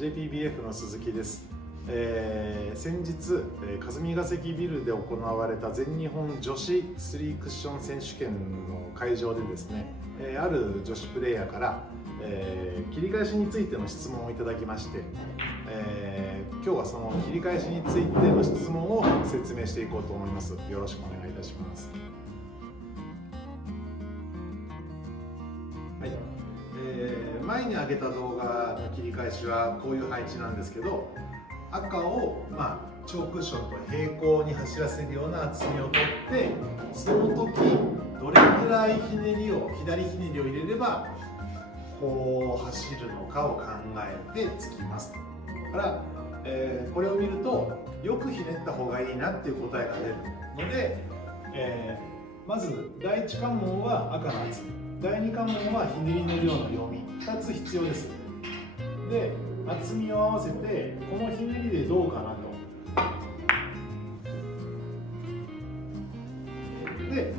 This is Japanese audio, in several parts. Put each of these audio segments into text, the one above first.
JPBF の鈴木です。先日、霞ヶ関ビルで行われた全日本女子スリークッション選手権の会場でですね、ある女子プレイヤーから、切り返しについての質問をいただきまして、今日はその切り返しについての質問を説明していこうと思います。よろしくお願いいたします。はい、前に上げた動画の切り返しはこういう配置なんですけど、赤を、長クッションと平行に走らせるような厚みを取って、その時どれぐらい左ひねりを入れればこう走るのかを考えてつきます。だから、これを見るとよくひねった方がいいなっていう答えが出るので、まず第一関門は赤の厚み、第2関門はひねりの量の読み、2つ必要です。で、厚みを合わせてこのひねりでどうかなと。で、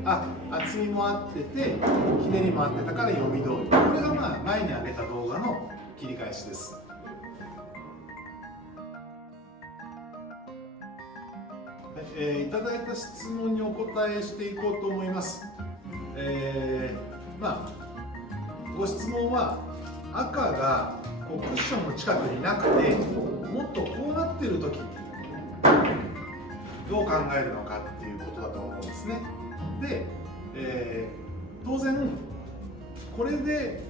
厚みも合っててひねりも合ってたから読み通り。これが前に上げた動画の切り返しです。いただいた質問にお答えしていこうと思います。ご質問は、赤がクッションの近くになくてもっとこうなってる時どう考えるのかっていうことだと思うんですね。で、当然これで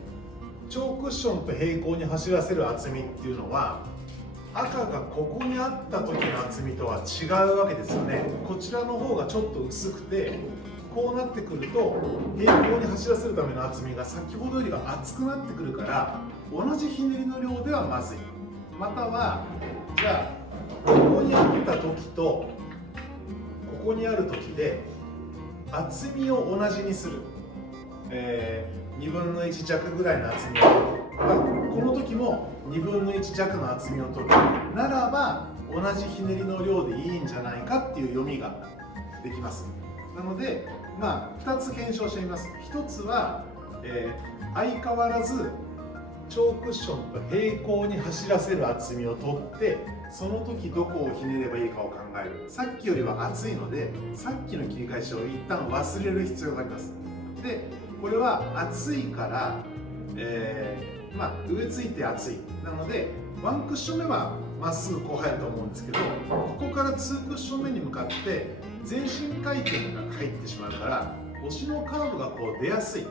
長クッションと平行に走らせる厚みっていうのは赤がここにあった時の厚みとは違うわけですよね。こちらの方がちょっと薄くて、こうなってくると平行に走らせるための厚みが先ほどよりは厚くなってくるから、同じひねりの量ではまずい。またはじゃあここにあった時とここにある時で厚みを同じにする、2分の1弱ぐらいの厚みを取る、この時も2分の1弱の厚みを取るならば同じひねりの量でいいんじゃないかっていう読みができます。なので、2つ検証してみます。1つは、相変わらず長クッションと平行に走らせる厚みを取って、その時どこをひねればいいかを考える。さっきよりは厚いので、さっきの切り返しを一旦忘れる必要があります。で、これは厚いから、上ついて厚いなので、ワンクッション目はまっすぐこう入ると思うんですけど、ここからツークッション目に向かって全身回転が入ってしまうから、押しのカーブがこう出やすい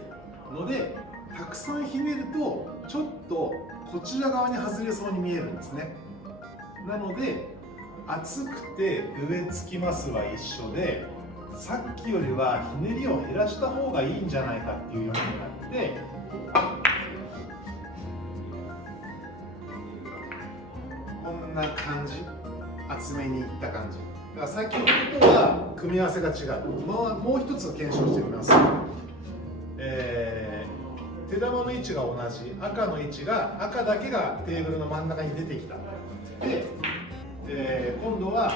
ので、たくさんひねるとちょっとこちら側に外れそうに見えるんですね。なので、厚くて上つきますは一緒で、さっきよりはひねりを減らした方がいいんじゃないかっていう読みになって、こんな感じ、厚めにいった感じ。だから先ほどとは組み合わせが違う。もう一つ検証してみます。手玉の位置が同じ、赤の位置が、赤だけがテーブルの真ん中に出てきた。で、今度は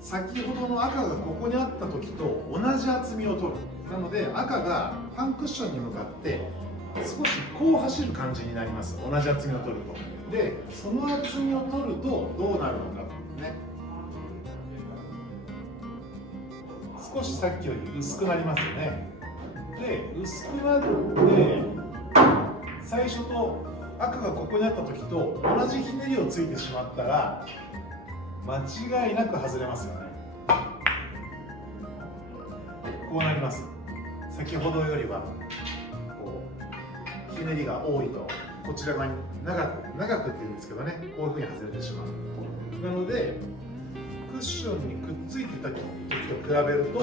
先ほどの赤がここにあった時と同じ厚みを取る。なので赤がパンクッションに向かって少しこう走る感じになります。同じ厚みを取ると。で、その厚みを取るとどうなるのかね。少しさっきより薄くなりますよね。で、薄くなって、最初と赤がここにあった時と同じひねりをついてしまったら間違いなく外れますよね。こうなります。先ほどよりはこうひねりが多いと、こちら側に長くっていうんですけどね、こういうふうに外れてしまう。なので、クッションにくっついてた時と比べると、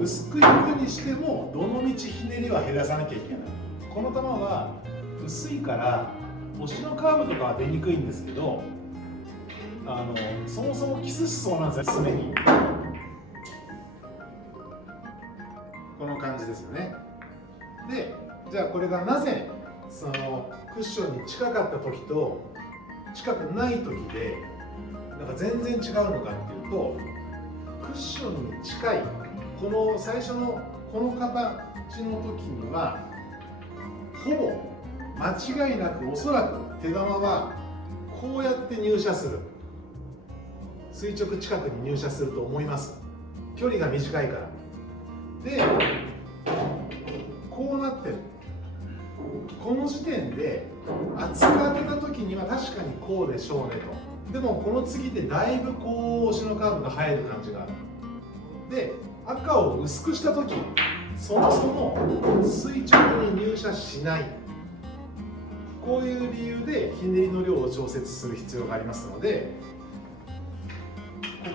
薄くいくにしてもどのみちひねりは減らさなきゃいけない。この球は薄いから押しのカーブとかは出にくいんですけど、そもそもキスしそうなんですよ、常に。この感じですよね。で、じゃあこれがなぜそのクッションに近かった時と近くない時で全然違うのかっていうと、クッションに近いこの最初のこの形の時にはほぼ間違いなく、おそらく手玉はこうやって入射する、垂直近くに入射すると思います。距離が短いから。でこうなってる。この時点で厚く当てた時には確かにこうでしょうねと。でもこの次でだいぶこう押しのカーブが入る感じがある。で赤を薄くした時、そもそも垂直に入射しない、こういう理由でひねりの量を調節する必要がありますので、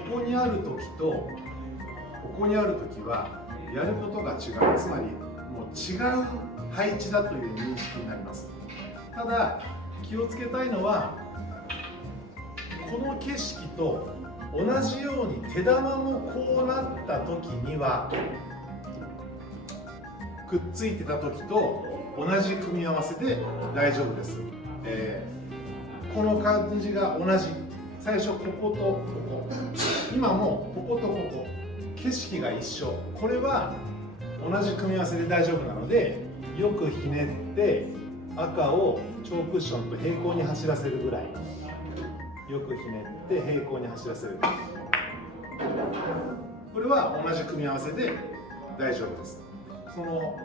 ここにある時とここにある時はやることが違う。つまりもう違う配置だという認識になります。ただ気をつけたいのは、この景色と同じように手玉もこうなった時には、くっついてた時と同じ組み合わせで大丈夫です。この感じが同じ。最初こことここ、今もこことここ、景色が一緒。これは同じ組み合わせで大丈夫なので、よくひねって赤をチョークッションと平行に走らせるぐらい。よくひねって平行に走らせる。これは同じ組み合わせで大丈夫です。その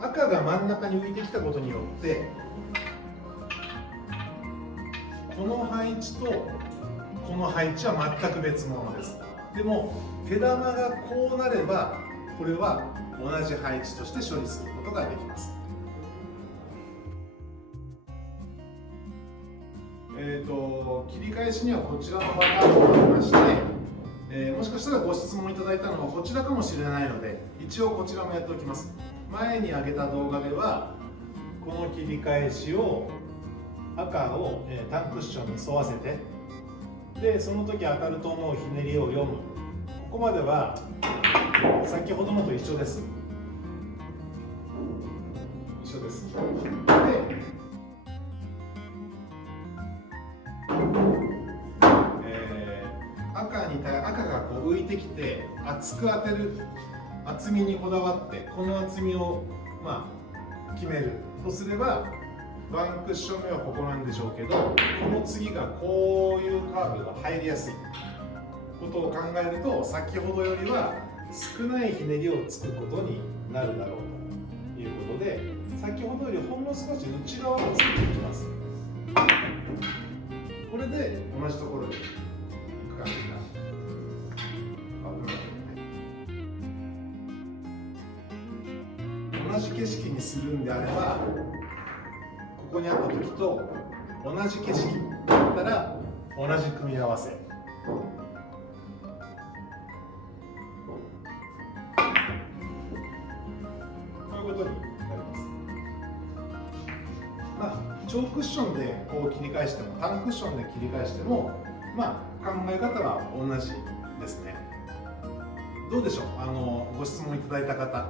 赤が真ん中に浮いてきたことによって、この配置とこの配置は全く別物です。でも手玉がこうなれば、これは同じ配置として処理することができます。切り返しにはこちらのパターンがありまして、もしかしたらご質問いただいたのはこちらかもしれないので、一応こちらもやっておきます。前に上げた動画ではこの切り返しを赤をタンクッションに沿わせて、でその時当たると思うひねりを読む。ここまでは先ほどのと一緒です。一緒です。で赤がこう浮いてきて厚く当てる、厚みにこだわってこの厚みを決めるとすれば、ワンクッション目はここなんでしょうけど、この次がこういうカーブが入りやすいことを考えると、先ほどよりは少ないひねりをつくことになるだろうということで、先ほどよりほんの少し内側をつけていきます。これで同じところでいく感じが同じ景色にするんであれば、ここにあった時と同じ景色だったら同じ組み合わせ。こういうことになります。チョークッションでこう切り返しても、タンクッションで切り返しても、考え方は同じですね。どうでしょう、ご質問いただいた方、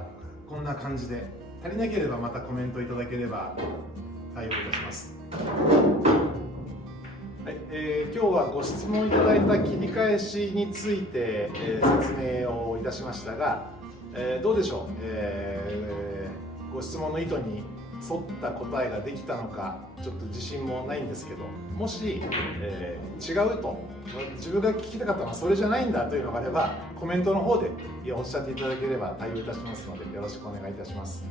こんな感じで、足りなければまたコメントいただければ対応いたします。はい、今日はご質問いただいた切り返しについて、説明をいたしましたが、どうでしょう、ご質問の意図に沿った答えができたのかちょっと自信もないんですけど、もし、違うと、自分が聞きたかったのはそれじゃないんだというのがあれば、コメントの方でおっしゃっていただければ対応いたしますので、よろしくお願いいたします。